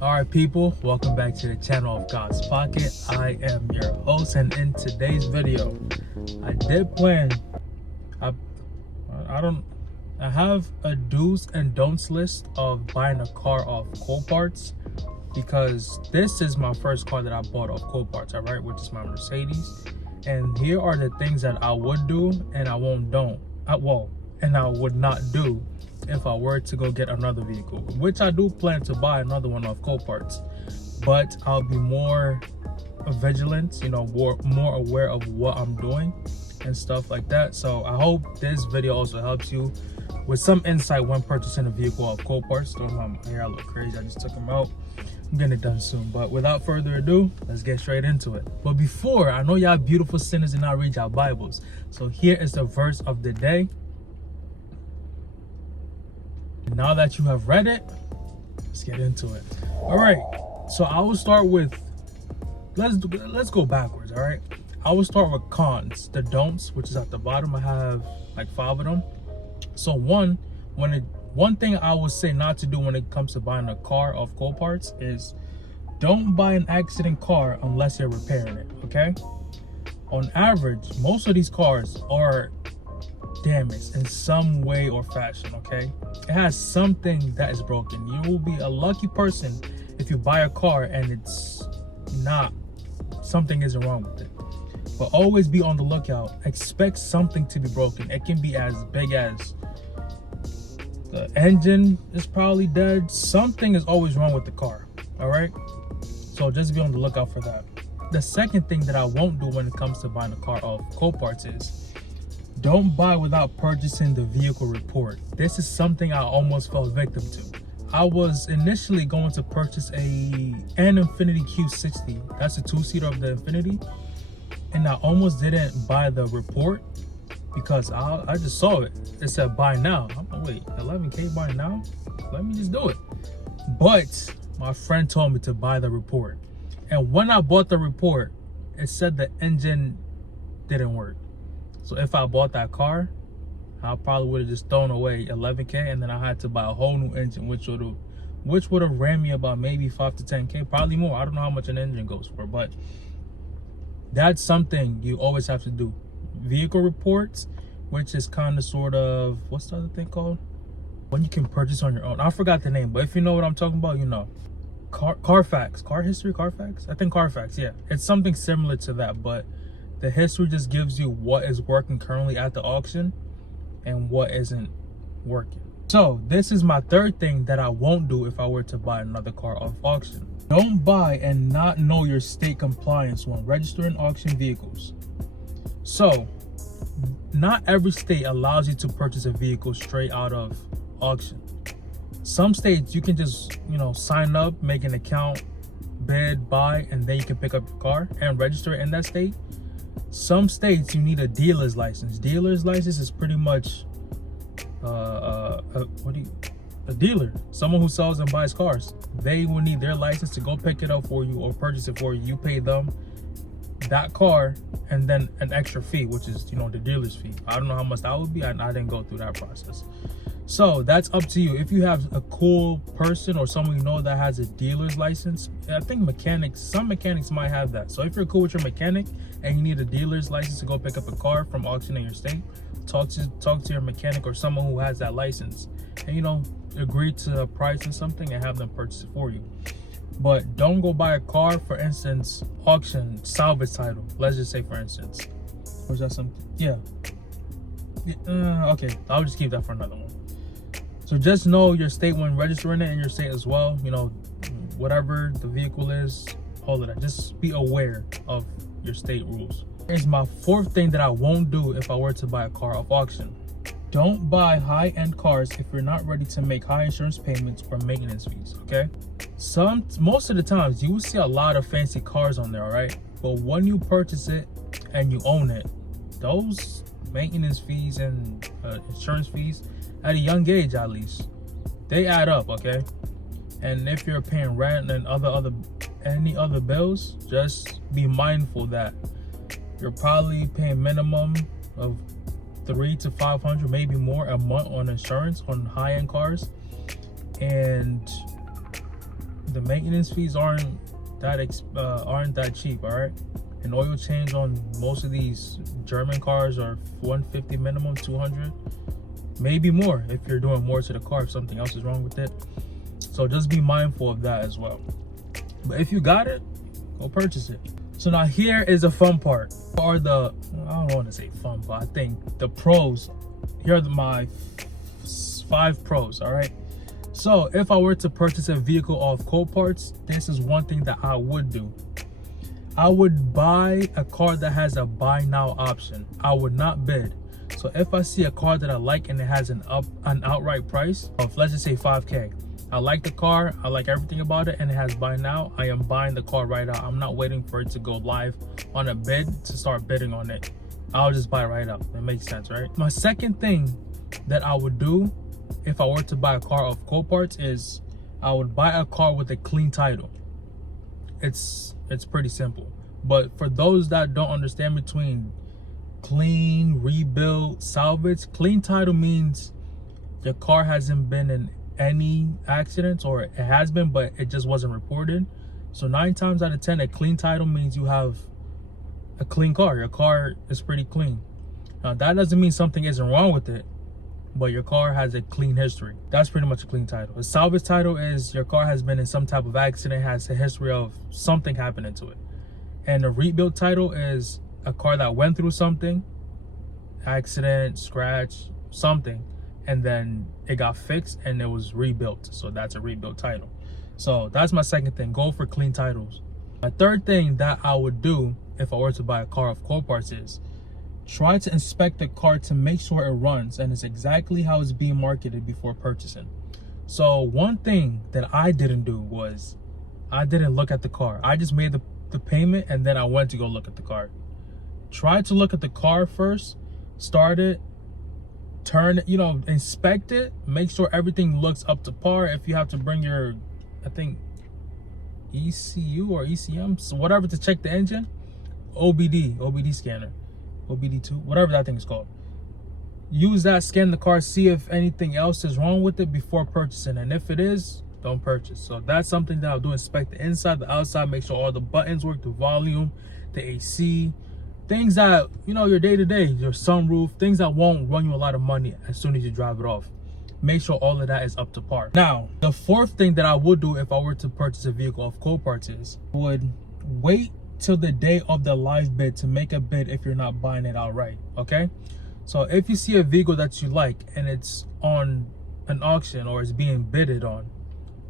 All right, people, welcome back to the channel of God's Pocket. I am your host, and in today's video, I did plan. I have a do's and don'ts list of buying a car off Coparts, because this is my first car that I bought off Coparts, all right, which is my Mercedes. And here are the things that I would do and I would not do if I were to go get another vehicle, which I do plan to buy another one off Coparts, but I'll be more vigilant, more aware of what I'm doing and stuff like that. So I hope this video also helps you with some insight when purchasing a vehicle off Coparts. Don't mind my hair, I look crazy, I just took them out. I'm getting it done soon, but without further ado, let's get straight into it. But before, I know y'all beautiful sinners and not read y'all Bibles, so here is the verse of the day. Now that you have read it, let's get into it. All right, so I will start with, let's go backwards. All right, I will start with cons, the don'ts, which is at the bottom. I have like 5 of them. So one thing I would say not to do when it comes to buying a car off Coparts is don't buy an accident car unless you're repairing it. Okay, on average, most of these cars are damaged in some way or fashion. Okay, it has something that is broken. You will be a lucky person if you buy a car and it's not, something isn't wrong with it. But always be on the lookout. Expect something to be broken. It can be as big as the engine is probably dead. Something is always wrong with the car. All right, so just be on the lookout for that. The second thing that I won't do when it comes to buying a car off Coparts is don't buy without purchasing the vehicle report. This is something I almost fell victim to. I was initially going to purchase an Infiniti Q60. That's a 2-seater of the Infiniti. And I almost didn't buy the report because I just saw it. It said buy now. I'm like, wait, 11K buy now? Let me just do it. But my friend told me to buy the report. And when I bought the report, it said the engine didn't work. So if I bought that car, I probably would have just thrown away 11K, and then I had to buy a whole new engine, which would have ran me about maybe 5 to 10K, probably more. I don't know how much an engine goes for, but that's something you always have to do. Vehicle reports, which is kind of sort of, what's the other thing called? When you can purchase on your own. I forgot the name, but if you know what I'm talking about, you know. Carfax, car history, Carfax? I think Carfax, yeah. It's something similar to that, but the history just gives you what is working currently at the auction and what isn't working. So this is my third thing that I won't do if I were to buy another car off auction. Don't buy and not know your state compliance when registering auction vehicles. So not every state allows you to purchase a vehicle straight out of auction. Some states you can just, sign up, make an account, bid, buy, and then you can pick up your car and register it in that state. Some states you need a dealer's license. Dealer's license is pretty much a dealer, someone who sells and buys cars. They will need their license to go pick it up for you or purchase it for you. You pay them that car and then an extra fee, which is the dealer's fee. I don't know how much that would be. I didn't go through that process. So that's up to you. If you have a cool person or someone that has a dealer's license, I think some mechanics might have that. So if you're cool with your mechanic and you need a dealer's license to go pick up a car from auction in your state, talk to your mechanic or someone who has that license, and agree to a price and something and have them purchase it for you. But don't go buy a car, for instance, auction salvage title. Let's just say, for instance, was that something? Yeah. Okay, I'll just keep that for another one. So just know your state when registering it in your state as well. Whatever the vehicle is, all of that. Just be aware of your state rules. Here's my fourth thing that I won't do if I were to buy a car off auction. Don't buy high-end cars if you're not ready to make high insurance payments or maintenance fees, okay? Most of the times, you will see a lot of fancy cars on there, all right? But when you purchase it and you own it, those maintenance fees and insurance fees, at a young age at least, they add up, okay? And if you're paying rent and any other bills, just be mindful that you're probably paying minimum of $300 to $500, maybe more a month on insurance on high-end cars. And the maintenance fees aren't that cheap, all right? An oil change on most of these German cars are 150 minimum, 200, maybe more if you're doing more to the car, if something else is wrong with it. So just be mindful of that as well. But if you got it, go purchase it. So now here is the fun part, or the, I don't want to say fun, but I think the pros. Here are my 5 pros, all right? So if I were to purchase a vehicle off Coparts, this is one thing that I would do. I would buy a car that has a buy now option. I would not bid. So if I see a car that I like and it has an outright price of, let's just say 5K, I like the car, I like everything about it, and it has buy now, I am buying the car right out. I'm not waiting for it to go live on a bid to start bidding on it. I'll just buy right out. It makes sense, right? My second thing that I would do if I were to buy a car off Coparts is I would buy a car with a clean title. It's pretty simple. But for those that don't understand between clean, rebuild, salvage, clean title means your car hasn't been in any accidents, or it has been but it just wasn't reported. So 9 times out of 10, a clean title means you have a clean car. Your car is pretty clean. Now that doesn't mean something isn't wrong with it, but your car has a clean history. That's pretty much a clean title. A salvage title is your car has been in some type of accident, has a history of something happening to it. And a rebuild title is a car that went through something, accident, scratch, something, and then it got fixed and it was rebuilt. So that's a rebuild title. So that's my second thing, go for clean titles. My third thing that I would do if I were to buy a car off Coparts is try to inspect the car to make sure it runs and is exactly how it's being marketed before purchasing. So one thing that I didn't do was I didn't look at the car. I just made the payment and then I went to go look at the car. Try to look at the car first, start it, turn it, inspect it, make sure everything looks up to par. If you have to bring your, I think, ECU or ECM, so whatever, to check the engine, OBD scanner, OBD2, whatever that thing is called. Use that, scan the car, see if anything else is wrong with it before purchasing. And if it is, don't purchase. So that's something that I'll do. Inspect the inside, the outside, make sure all the buttons work, the volume, the AC, things that, your day-to-day, your sunroof, things that won't run you a lot of money as soon as you drive it off. Make sure all of that is up to par. Now, the fourth thing that I would do if I were to purchase a vehicle off Coparts is I would wait till the day of the live bid to make a bid if you're not buying it outright, okay? So if you see a vehicle that you like and it's on an auction or it's being bidded on,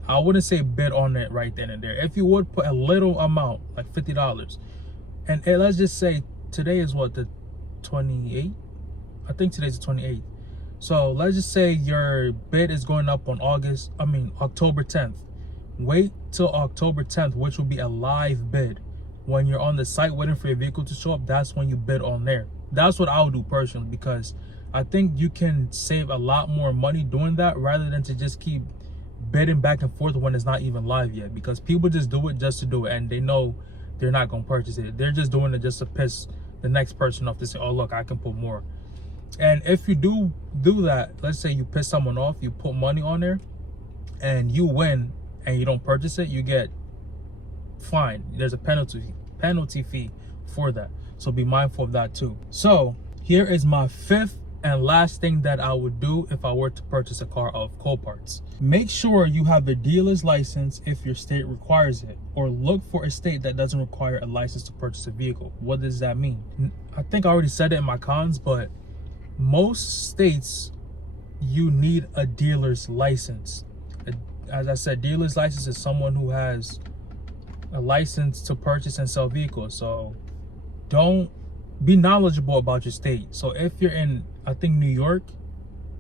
I wouldn't say bid on it right then and there. If you would put a little amount, like $50, and let's just say today is what, the 28th? I think today's the 28th. So let's just say your bid is going up on October 10th. Wait till October 10th, which will be a live bid. When you're on the site waiting for your vehicle to show up, that's when you bid on there. That's what I would do personally, because I think you can save a lot more money doing that rather than to just keep bidding back and forth when it's not even live yet. Because people just do it just to do it, and they know they're not going to purchase it. They're just doing it just to piss the next person off, to say, oh, look, I can put more. And if you do that, let's say you piss someone off, you put money on there and you win and you don't purchase it, you get fined. There's a penalty fee for that. So be mindful of that too. So here is my fifth and last thing that I would do if I were to purchase a car off Coparts. Make sure you have a dealer's license if your state requires it, or look for a state that doesn't require a license to purchase a vehicle. What does that mean? I think I already said it in my cons, but most states you need a dealer's license. As I said, dealer's license is someone who has a license to purchase and sell vehicles. So don't be knowledgeable about your state. So if you're in, I think, New York,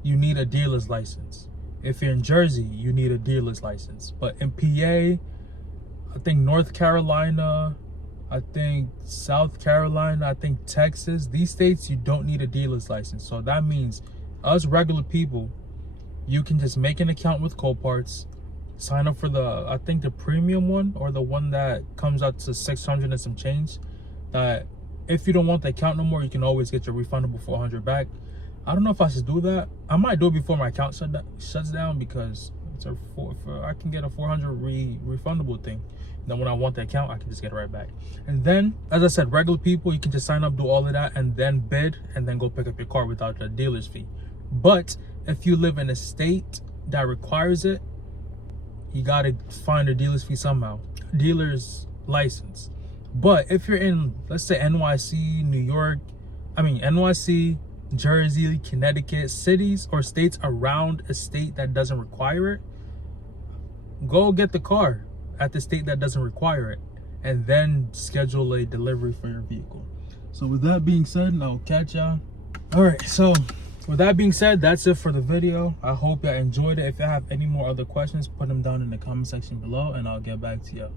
you need a dealer's license. If you're in Jersey, you need a dealer's license. But in PA, I think North Carolina, I think South Carolina, I think Texas, these states, you don't need a dealer's license. So that means us regular people, you can just make an account with Coparts, sign up for I think the premium one, or the one that comes out to 600 and some change. That if you don't want the account no more, you can always get your refundable 400 back. I don't know if I should do that. I might do it before my account shuts down, because It's I can get a 400 refundable thing. Then when I want the account, I can just get it right back. And then, as I said, regular people, you can just sign up, do all of that, and then bid, and then go pick up your car without the dealer's fee. But if you live in a state that requires it, you gotta find a dealer's fee somehow, dealer's license. But if you're in, let's say, NYC, NYC, Jersey, Connecticut, cities or states around a state that doesn't require it, go get the car at the state that doesn't require it, and then schedule a delivery for your vehicle. So with that being said, I'll catch y'all. All right, so with that being said, that's it for the video. I hope y'all enjoyed it. If y'all have any more other questions, put them down in the comment section below and I'll get back to y'all.